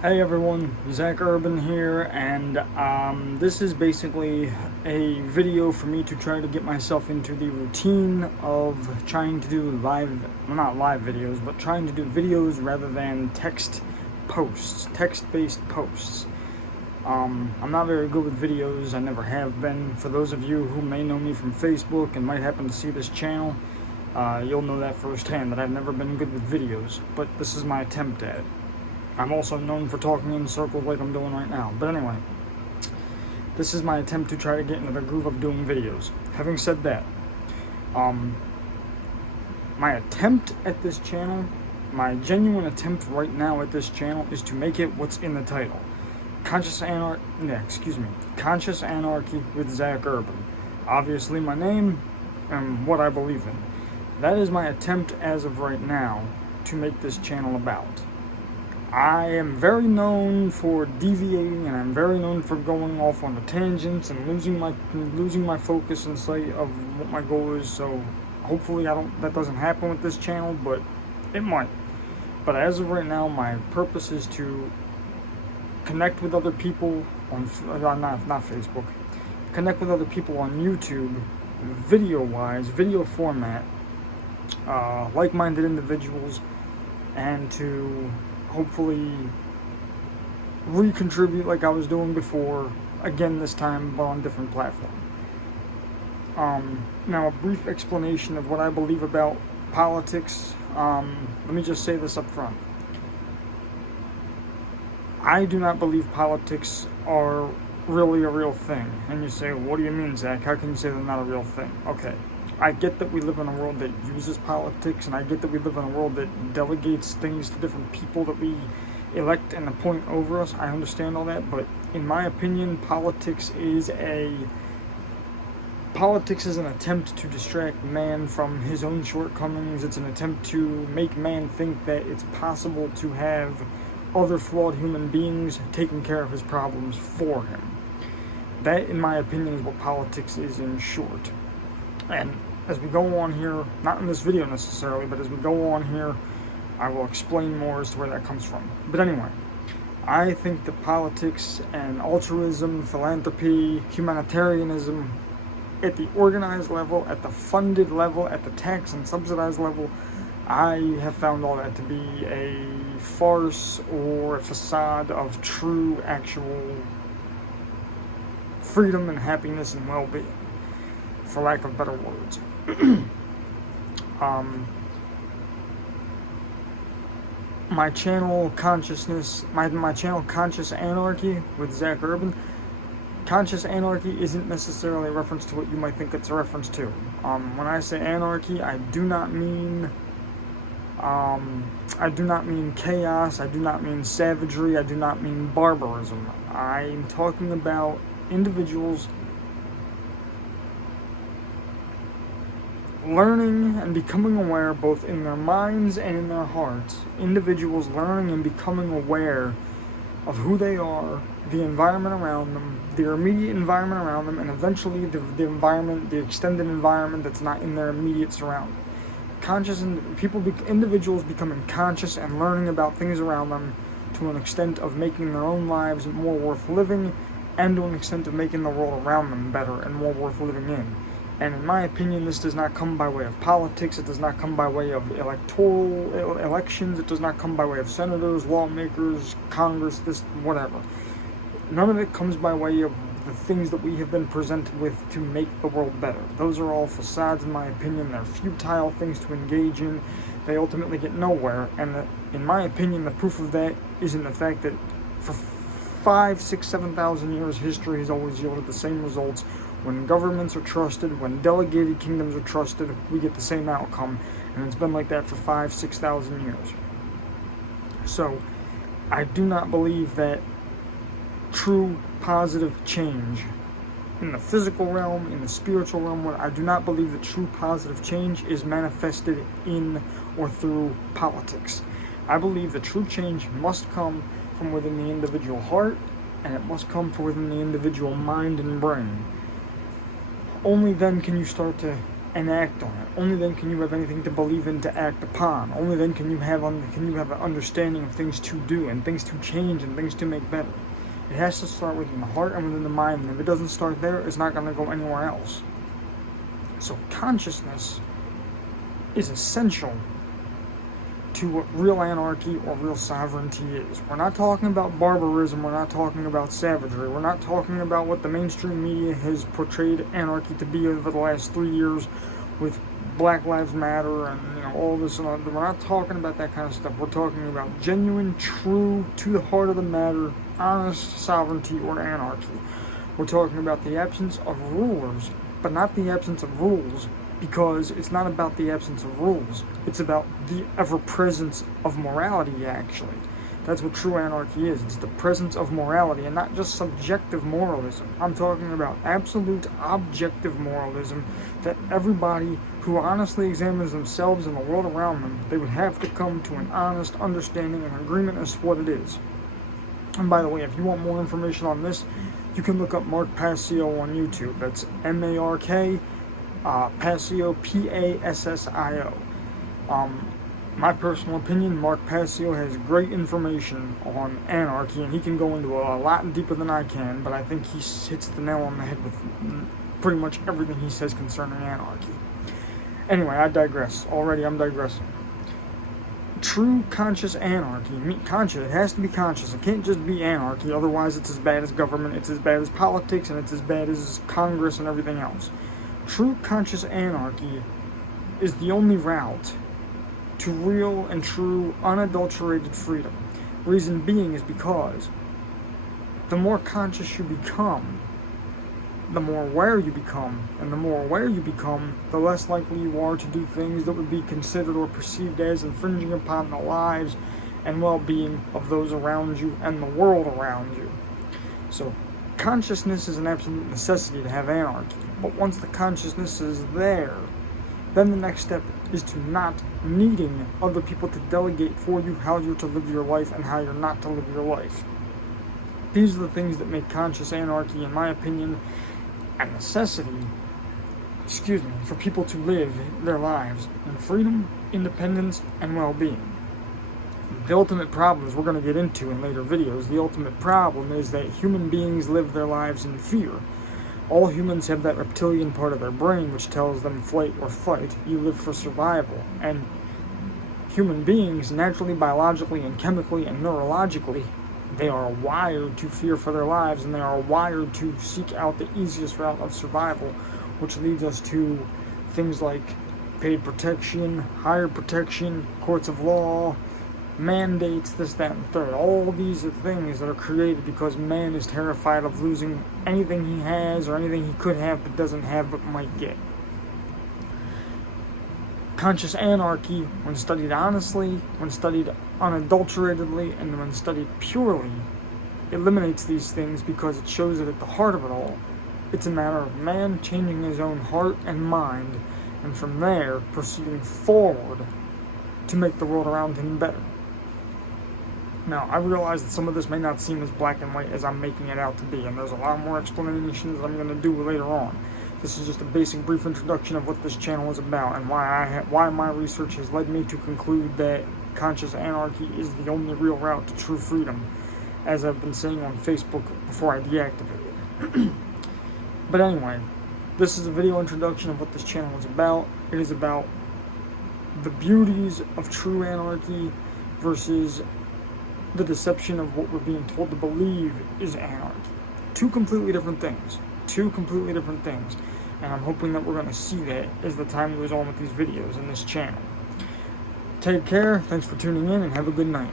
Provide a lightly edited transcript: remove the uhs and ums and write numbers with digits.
Hey everyone, Zach Urban here, and this is basically a video for me to try to get myself into the routine of trying to do not live videos, but trying to do videos rather than text-based posts. I'm not very good with videos, I never have been. For those of you who may know me from Facebook and might happen to see this channel, you'll know that firsthand, that I've never been good with videos, but this is my attempt at it. I'm also known for talking in circles like I'm doing right now. But anyway, this is my attempt to try to get into the groove of doing videos. Having said that, my attempt at this channel, my genuine attempt right now at this channel is to make it what's in the title. Conscious Anarchy with Zach Urban. Obviously my name and what I believe in. That is my attempt as of right now to make this channel about. I am very known for deviating, and I'm very known for going off on the tangents and losing my focus and sight of what my goal is. So hopefully that doesn't happen with this channel, but it might. But as of right now, my purpose is to connect with other people on not Facebook. Connect with other people on YouTube, video format, like-minded individuals, and to hopefully recontribute like I was doing before, again this time, but on a different platform. Now a brief explanation of what I believe about politics. Let me just say this up front. I do not believe politics are really a real thing. And you say, what do you mean, Zach? How can you say they're not a real thing? Okay. I get that we live in a world that uses politics, and I get that we live in a world that delegates things to different people that we elect and appoint over us. I understand all that, but in my opinion, politics is an attempt to distract man from his own shortcomings. It's an attempt to make man think that it's possible to have other flawed human beings taking care of his problems for him. That, in my opinion, is what politics is in short. And as we go on here, not in this video necessarily, but as we go on here, I will explain more as to where that comes from. But anyway, I think that politics and altruism, philanthropy, humanitarianism, at the organized level, at the funded level, at the tax and subsidized level, I have found all that to be a farce or a facade of true, actual freedom and happiness and well-being, for lack of better words. My channel Conscious Anarchy with Zach Urban. Conscious Anarchy isn't necessarily a reference to what you might think it's a reference to. When I say anarchy, I do not mean chaos, I do not mean savagery, I do not mean barbarism. I'm talking about individuals learning and becoming aware, both in their minds and in their hearts. Individuals learning and becoming aware of who they are, the environment around them, their immediate environment around them, and eventually the extended environment that's not in their immediate surrounding. Individuals becoming conscious and learning about things around them to an extent of making their own lives more worth living, and to an extent of making the world around them better and more worth living in. And in my opinion, this does not come by way of politics, it does not come by way of electoral elections, it does not come by way of senators, lawmakers, Congress, whatever. None of it comes by way of the things that we have been presented with to make the world better. Those are all facades, in my opinion. They're futile things to engage in. They ultimately get nowhere. And in my opinion, the proof of that is in the fact that for 5, 6, 7,000 years, history has always yielded the same results. When governments are trusted, when delegated kingdoms are trusted, we get the same outcome. And it's been like that for 5, 6,000 years. So, I do not believe that true positive change in the physical realm, in the spiritual realm, I do not believe that true positive change is manifested in or through politics. I believe that true change must come from within the individual heart, and it must come from within the individual mind and brain. Only then can you start to and act on it. Only then can you have anything to believe in to act upon. Only then can you have an understanding of things to do and things to change and things to make better. It has to start within the heart and within the mind, and if it doesn't start there, it's not going to go anywhere else. So consciousness is essential to what real anarchy or real sovereignty is. We're not talking about barbarism, we're not talking about savagery, we're not talking about what the mainstream media has portrayed anarchy to be over the last 3 years with Black Lives Matter and all this and all. We're not talking about that kind of stuff. We're talking about genuine, true, to the heart of the matter, honest sovereignty or anarchy. We're talking about the absence of rulers, but not the absence of rules, because it's not about the absence of rules. It's about the ever-presence of morality, actually. That's what true anarchy is. It's the presence of morality, and not just subjective moralism. I'm talking about absolute, objective moralism that everybody who honestly examines themselves and the world around them, they would have to come to an honest understanding and agreement as to what it is. And by the way, if you want more information on this, you can look up Mark Passio on YouTube. That's M-A-R-K, Passio, P-A-S-S-I-O. My personal opinion, Mark Passio has great information on anarchy, and he can go into a lot deeper than I can, but I think he hits the nail on the head with pretty much everything he says concerning anarchy. Anyway, I digress. Already I'm digressing. True conscious anarchy, it has to be conscious. It can't just be anarchy, otherwise it's as bad as government, it's as bad as politics, and it's as bad as Congress and everything else. True conscious anarchy is the only route to real and true unadulterated freedom. Reason being is because the more conscious you become, the more aware you become, and the more aware you become, the less likely you are to do things that would be considered or perceived as infringing upon the lives and well-being of those around you and the world around you. So consciousness is an absolute necessity to have anarchy, but once the consciousness is there, then the next step is to not needing other people to delegate for you how you're to live your life and how you're not to live your life. These are the things that make conscious anarchy, in my opinion, a necessity, for people to live their lives in freedom, independence, and well-being. The ultimate problems we're going to get into in later videos, the ultimate problem is that human beings live their lives in fear. All humans have that reptilian part of their brain which tells them flight or fight. You live for survival. And human beings, naturally, biologically, and chemically, and neurologically, they are wired to fear for their lives, and they are wired to seek out the easiest route of survival, which leads us to things like paid protection, higher protection, courts of law, mandates, this, that, and third. All these are things that are created because man is terrified of losing anything he has or anything he could have but doesn't have but might get. Conscious anarchy, when studied honestly, when studied unadulteratedly, and when studied purely, eliminates these things because it shows that at the heart of it all, it's a matter of man changing his own heart and mind, and from there proceeding forward to make the world around him better. Now, I realize that some of this may not seem as black and white as I'm making it out to be, and there's a lot more explanations I'm going to do later on. This is just a basic, brief introduction of what this channel is about, and why my research has led me to conclude that conscious anarchy is the only real route to true freedom, as I've been saying on Facebook before I deactivated it. But anyway, this is a video introduction of what this channel is about. It is about the beauties of true anarchy versus the deception of what we're being told to believe is anarchy. Two completely different things. And I'm hoping that we're going to see that as the time goes on with these videos in this channel. Take care, thanks for tuning in, and have a good night.